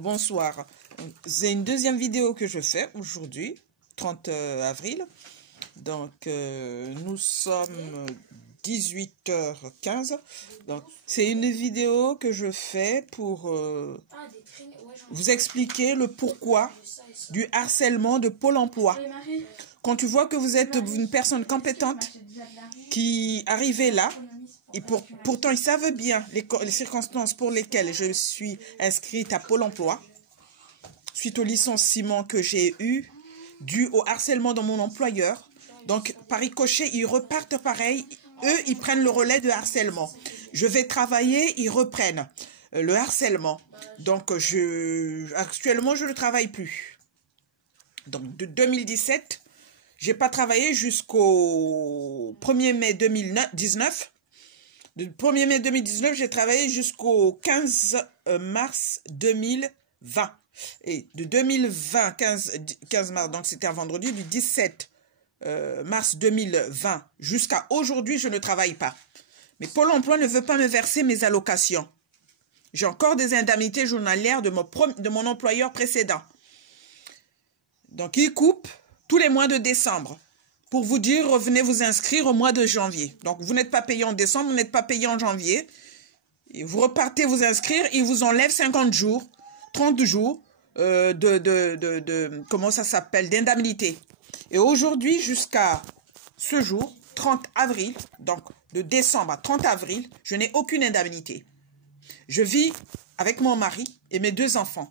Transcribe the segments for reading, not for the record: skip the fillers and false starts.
Bonsoir. C'est une deuxième vidéo que je fais aujourd'hui, 30 avril. Donc, nous sommes 18h15. Donc, c'est une vidéo que je fais pour vous expliquer le pourquoi du harcèlement de Pôle emploi. Quand tu vois que vous êtes une personne compétente qui arrivait là, et pourtant ils savent bien les circonstances pour lesquelles je suis inscrite à Pôle emploi, suite au licenciement que j'ai eu, dû au harcèlement de mon employeur. Donc, par ricochet, ils repartent pareil. Eux, ils prennent le relais de harcèlement. Je vais travailler, ils reprennent le harcèlement. Donc, actuellement, je ne travaille plus. Donc, de 2017, j'ai pas travaillé jusqu'au 1er mai 2019. Du 1er mai 2019, j'ai travaillé jusqu'au 15 mars 2020. Et de 2020, 15 mars, donc c'était un vendredi, du 17 mars 2020 jusqu'à aujourd'hui, je ne travaille pas. Mais Pôle emploi ne veut pas me verser mes allocations. J'ai encore des indemnités journalières de mon employeur précédent. Donc, il coupe tous les mois de décembre pour vous dire, revenez vous inscrire au mois de janvier. Donc, vous n'êtes pas payé en décembre, vous n'êtes pas payé en janvier. Et vous repartez vous inscrire, ils vous enlèvent 50 jours, 30 jours comment ça s'appelle, d'indemnité. Et aujourd'hui, jusqu'à ce jour, 30 avril, donc de décembre à 30 avril, je n'ai aucune indemnité. Je vis avec mon mari et mes 2 enfants.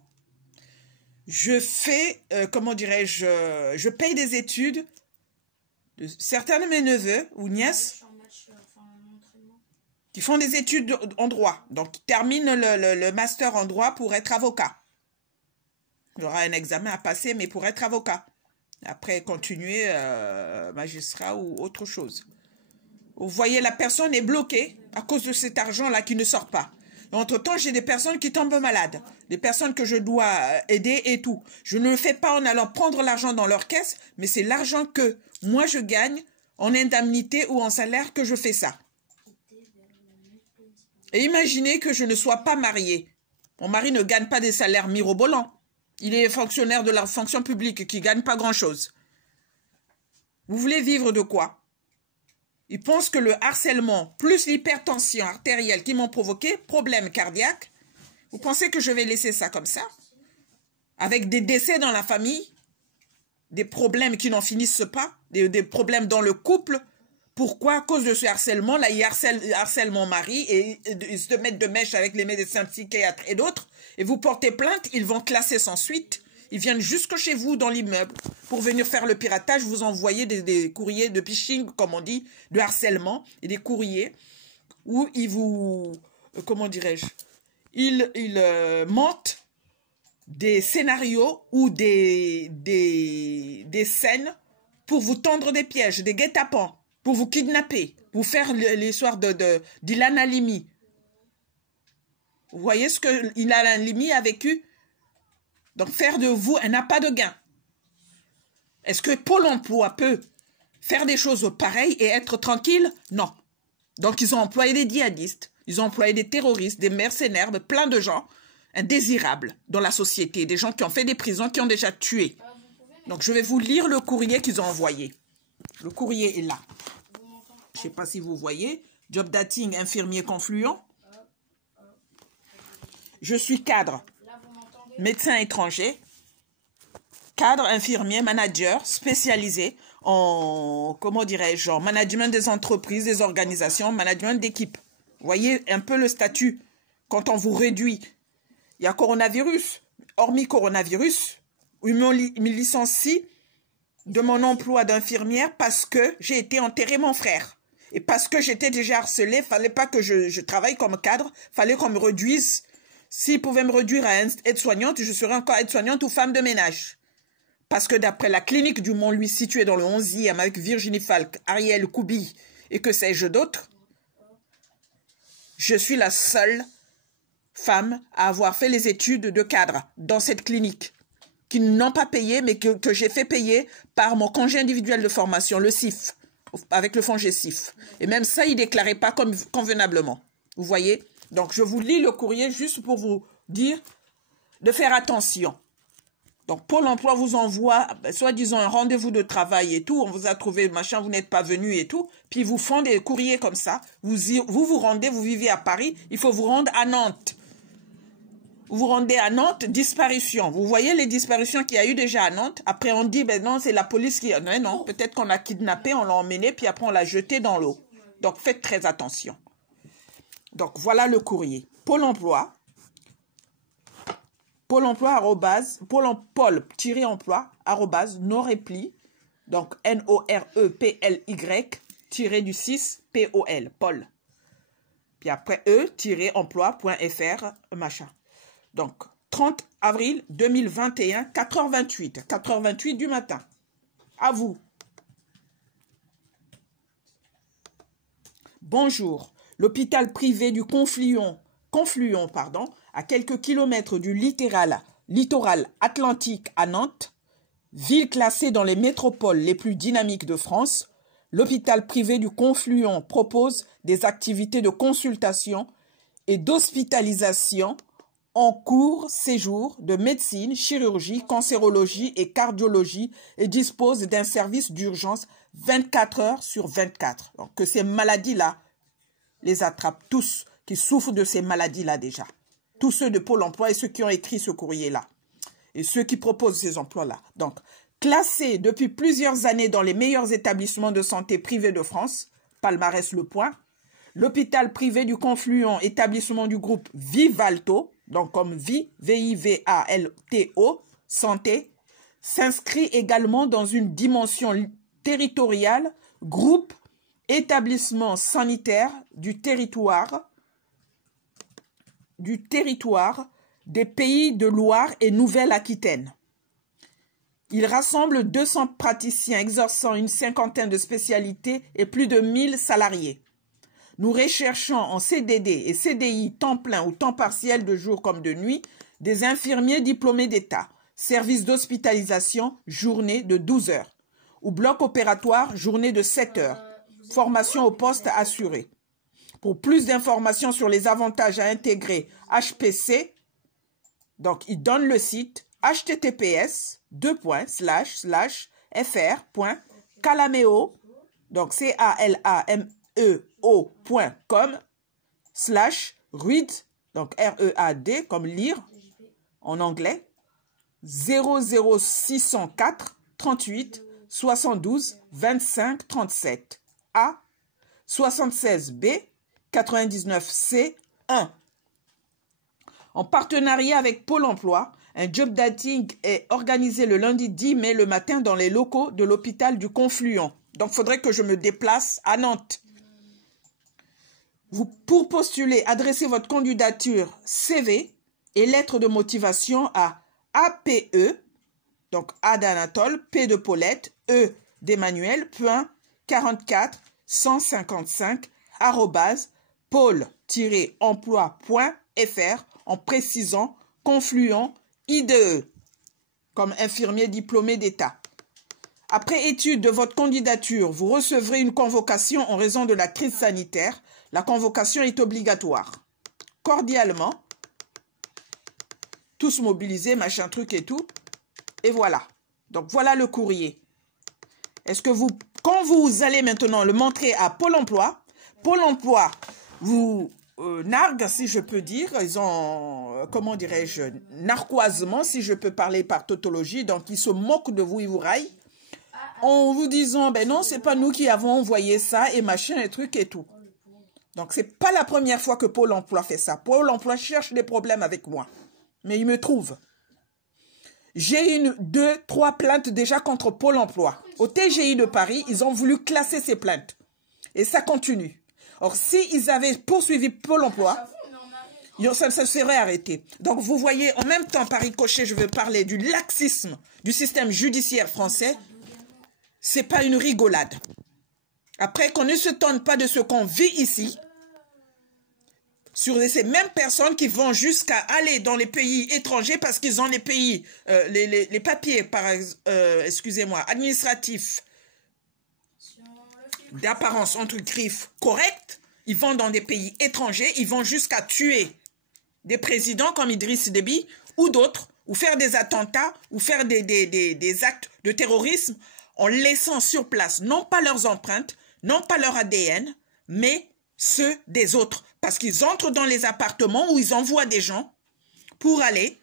Je fais, comment dirais-je, je paye des études de certains de mes neveux ou nièces qui font des études en droit. Donc, qui terminent le master en droit pour être avocat. Il y aura un examen à passer, mais pour être avocat. Après, continuer magistrat ou autre chose. Vous voyez, la personne est bloquée à cause de cet argent-là qui ne sort pas. Entre-temps, j'ai des personnes qui tombent malades, des personnes que je dois aider et tout. Je ne le fais pas en allant prendre l'argent dans leur caisse, mais c'est l'argent que moi je gagne en indemnité ou en salaire que je fais ça. Et imaginez que je ne sois pas mariée. Mon mari ne gagne pas des salaires mirobolants. Il est fonctionnaire de la fonction publique qui ne gagne pas grand-chose. Vous voulez vivre de quoi? Ils pensent que le harcèlement plus l'hypertension artérielle qui m'ont provoqué, problème cardiaque, vous pensez que je vais laisser ça comme ça? Avec des décès dans la famille, des problèmes qui n'en finissent pas, des problèmes dans le couple. Pourquoi? À cause de ce harcèlement-là, il harcèle mon mari et ils se mettent de mèche avec les médecins psychiatres et d'autres. Et vous portez plainte, ils vont classer sans suite. Ils viennent jusque chez vous dans l'immeuble pour venir faire le piratage, vous envoyer des courriers de phishing, comme on dit, de harcèlement, et des courriers où ils vous, comment dirais-je, ils mentent des scénars ou des scènes pour vous tendre des pièges, des guet-apens, pour vous kidnapper, vous faire l'histoire d'Ilan Halimi. Vous voyez ce que Ilan Halimi a vécu? Donc, faire de vous un appât de gain. Est-ce que Pôle emploi peut faire des choses pareilles et être tranquille? Non. Donc, ils ont employé des djihadistes, ils ont employé des terroristes, des mercenaires, plein de gens indésirables dans la société, des gens qui ont fait des prisons, qui ont déjà tué. Donc, je vais vous lire le courrier qu'ils ont envoyé. Le courrier est là. Je ne sais pas si vous voyez. Job dating, infirmier confluent. Je suis cadre. Médecin étranger, cadre, infirmier, manager, spécialisé en, comment dirais-je, en management des entreprises, des organisations, management d'équipe. Vous voyez un peu le statut quand on vous réduit. Il y a coronavirus. Hormis coronavirus, ils me licencient de mon emploi d'infirmière parce que j'ai été enterrer mon frère. Et parce que j'étais déjà harcelée, il ne fallait pas que je travaille comme cadre, il fallait qu'on me réduise. S'ils pouvaient me réduire à aide-soignante, je serais encore aide-soignante ou femme de ménage. Parce que d'après la clinique du Mont-Louis située dans le 11e avec Virginie Falk, Ariel Koubi et que sais-je d'autres, je suis la seule femme à avoir fait les études de cadre dans cette clinique, qui n'ont pas payé, mais que j'ai fait payer par mon congé individuel de formation, le CIF, avec le fonds GESIF. Et même ça, ils ne déclaraient pas convenablement. Vous voyez? Donc, je vous lis le courrier juste pour vous dire de faire attention. Donc, Pôle emploi vous envoie, soi-disant, un rendez-vous de travail et tout. On vous a trouvé, machin, vous n'êtes pas venu et tout. Puis, ils vous font des courriers comme ça. Vous rendez, vous vivez à Paris. Il faut vous rendre à Nantes. Vous vous rendez à Nantes, disparition. Vous voyez les disparitions qu'il y a eu déjà à Nantes. Après, on dit, ben non, c'est la police qui... Non, peut-être qu'on a kidnappé, on l'a emmené, puis après, on l'a jeté dans l'eau. Donc, faites très attention. Donc, voilà le courrier. Pôle emploi. Pôle emploi, pôle-emploi, @norepli, donc NOREPLY-6 Pôle. Puis après e-emploi.fr, machin. Donc, 30 avril 2021, 4h28, 4h28 du matin. À vous. Bonjour. L'hôpital privé du Confluent, à quelques kilomètres du littoral atlantique à Nantes, ville classée dans les métropoles les plus dynamiques de France, l'hôpital privé du Confluent propose des activités de consultation et d'hospitalisation en court séjour de médecine, chirurgie, cancérologie et cardiologie et dispose d'un service d'urgence 24 heures sur 24. Donc que ces maladies-là les attrapent tous qui souffrent de ces maladies-là déjà. Tous ceux de Pôle emploi et ceux qui ont écrit ce courrier-là. Et ceux qui proposent ces emplois-là. Donc, classé depuis plusieurs années dans les meilleurs établissements de santé privés de France, palmarès Le Point, l'hôpital privé du Confluent, établissement du groupe Vivalto, donc comme V-I-V-A-L-T-O, santé, s'inscrit également dans une dimension territoriale, groupe, établissement sanitaire du territoire des pays de Loire et Nouvelle-Aquitaine. Il rassemble 200 praticiens exerçant une cinquantaine de spécialités et plus de 1000 salariés. Nous recherchons en CDD et CDI temps plein ou temps partiel de jour comme de nuit des infirmiers diplômés d'État, service d'hospitalisation, journée de 12 heures, ou bloc opératoire, journée de 7 heures, formation au poste assurée. Pour plus d'informations sur les avantages à intégrer HPC, donc il donne le site https://fr.calameo, donc calameo.com/read, donc READ comme lire en anglais, 00604 38 72 25 37 A 76B 99C 1. En partenariat avec Pôle emploi, un job dating est organisé le lundi 10 mai le matin dans les locaux de l'hôpital du Confluent. Donc, il faudrait que je me déplace à Nantes. Pour postuler, adressez votre candidature CV et lettre de motivation à APE, donc A d'Anatole, P de Paulette, E d'Emmanuel, point 44 155 @pôle-emploi.fr en précisant Confluent IDE comme infirmier diplômé d'État. Après étude de votre candidature, vous recevrez une convocation en raison de la crise sanitaire. La convocation est obligatoire. Cordialement, tous mobilisés, machin truc et tout. Et voilà. Donc voilà le courrier. Est-ce que quand vous allez maintenant le montrer à Pôle emploi vous nargue, si je peux dire, ils ont, comment dirais-je, narquoisement, si je peux parler par tautologie, donc ils se moquent de vous, ils vous raillent, en vous disant, ben non, c'est pas nous qui avons envoyé ça, et machin, et truc et tout. Donc c'est pas la première fois que Pôle emploi fait ça. Pôle emploi cherche des problèmes avec moi, mais il me trouve. J'ai 2, 3 plaintes déjà contre Pôle emploi. Au TGI de Paris, ils ont voulu classer ces plaintes. Et ça continue. Or, s'ils avaient poursuivi Pôle emploi, ça serait arrêté. Donc, vous voyez, en même temps, par ricochet, je veux parler du laxisme du système judiciaire français. C'est pas une rigolade. Après, qu'on ne se tonne pas de ce qu'on vit ici, sur ces mêmes personnes qui vont jusqu'à aller dans les pays étrangers parce qu'ils ont les pays, les papiers, excusez-moi, administratifs, d'apparence entre griffes correctes, ils vont dans des pays étrangers, ils vont jusqu'à tuer des présidents comme Idriss Déby ou d'autres, ou faire des attentats, ou faire des actes de terrorisme en laissant sur place non pas leurs empreintes, non pas leur ADN, mais ceux des autres. Parce qu'ils entrent dans les appartements où ils envoient des gens pour aller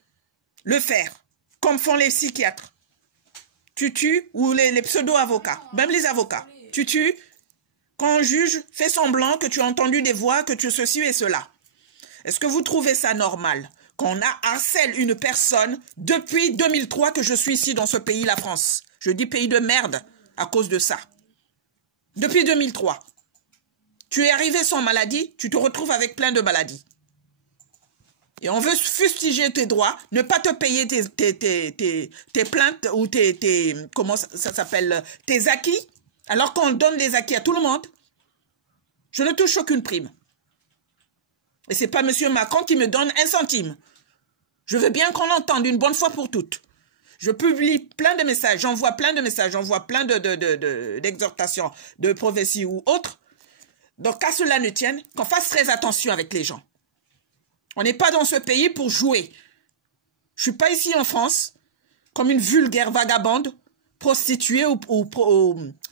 le faire, comme font les psychiatres. Tu tues, ou les pseudo-avocats, même les avocats. Tu tues, quand un juge fait semblant que tu as entendu des voix, que tu ceci et cela. Est-ce que vous trouvez ça normal qu'on harcèle une personne depuis 2003 que je suis ici dans ce pays, la France? Je dis pays de merde à cause de ça. Depuis 2003. Tu es arrivé sans maladie, tu te retrouves avec plein de maladies. Et on veut fustiger tes droits, ne pas te payer tes plaintes ou comment ça s'appelle, tes acquis, alors qu'on donne des acquis à tout le monde. Je ne touche aucune prime. Et c'est pas M. Macron qui me donne un centime. Je veux bien qu'on entende une bonne fois pour toutes. Je publie plein de messages, j'envoie plein de messages, j'envoie plein d'exhortations, de prophéties ou autres. Donc, qu'à cela ne tienne, qu'on fasse très attention avec les gens. On n'est pas dans ce pays pour jouer. Je suis pas ici en France comme une vulgaire vagabonde, prostituée ou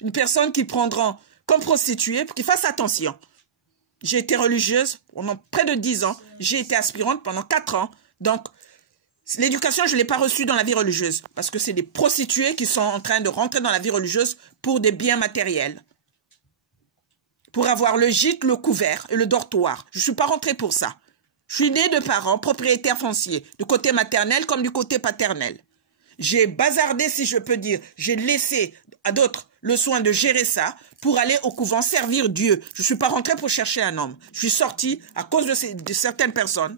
une personne qui prendra comme prostituée, pour qu'ils fassent attention. J'ai été religieuse pendant près de 10 ans. J'ai été aspirante pendant 4 ans. Donc, l'éducation, je ne l'ai pas reçue dans la vie religieuse. Parce que c'est des prostituées qui sont en train de rentrer dans la vie religieuse pour des biens matériels. Pour avoir le gîte, le couvert et le dortoir. Je ne suis pas rentrée pour ça. Je suis née de parents propriétaires fonciers, du côté maternel comme du côté paternel. J'ai bazardé, si je peux dire. J'ai laissé à d'autres le soin de gérer ça pour aller au couvent servir Dieu. Je ne suis pas rentrée pour chercher un homme. Je suis sortie à cause de certaines personnes.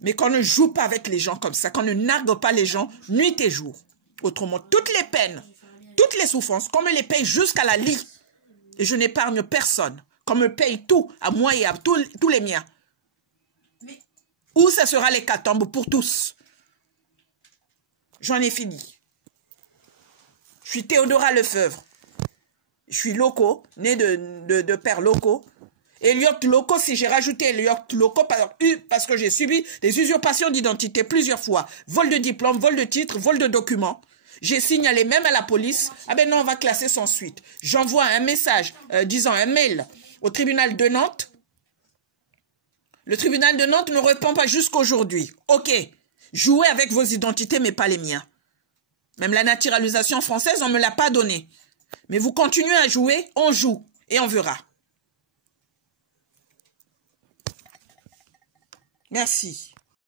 Mais qu'on ne joue pas avec les gens comme ça, qu'on ne nargue pas les gens nuit et jour. Autrement, toutes les peines, toutes les souffrances, qu'on me les paye jusqu'à la lie. Et je n'épargne personne. Qu'on me paye tout, à moi et à tous les miens. Ou ça sera l'hécatombe pour tous. J'en ai fini. Je suis Théodora Lefebvre. Je suis loco, né de père loco. Elliot Loco, si j'ai rajouté Elliot Loco parce que j'ai subi des usurpations d'identité plusieurs fois. Vol de diplôme, vol de titre, vol de documents. J'ai signalé même à la police. Ah ben non, on va classer sans suite. J'envoie un message, disant un mail au tribunal de Nantes. Le tribunal de Nantes ne répond pas jusqu'aujourd'hui. Ok, jouez avec vos identités, mais pas les miens. Même la naturalisation française, on ne me l'a pas donnée. Mais vous continuez à jouer, on joue et on verra. Merci.